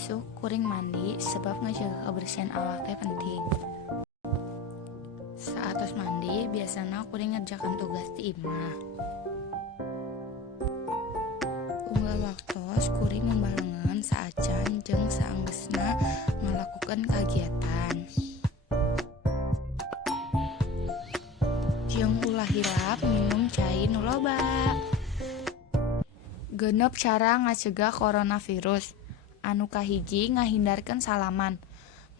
isuk kuring mandi sebab ngajaga kebersihan awak teh penting. Saatos mandi biasana kuring ngerjakan tugas di imah. Unggal waktos kuring membalengan saacan jeung saenggeusna melakukan kegiatan. Jeung ulah hilap minum cai nu loba. Genep cara ngacegah coronavirus. Anu kahiji ngahindarkeun salaman.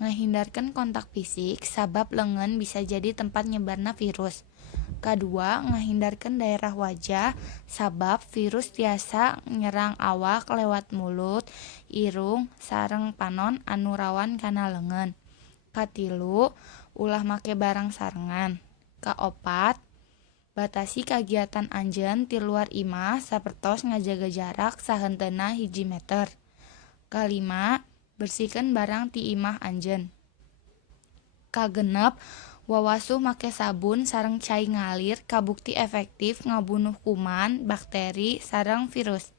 Ngahindarkeun kontak fisik sabab leungeun bisa jadi tempat nyebarna virus. Kadua, ngahindarkeun daerah wajah sabab virus tiasa nyerang awak lewat mulut, irung, sareng panon anu rawan kana leungeun. Katilu, ulah make barang sarengan. Kaopat, batasi kagiatan anjeun ti luar imah sapertos ngajaga jarak sahenteuna 1 meter. Kalima, bersihkeun barang ti imah anjeun. Kagenep, wawasuh make sabun sareng cai ngalir kabukti efektif ngabunuh kuman, bakteri, sareng virus.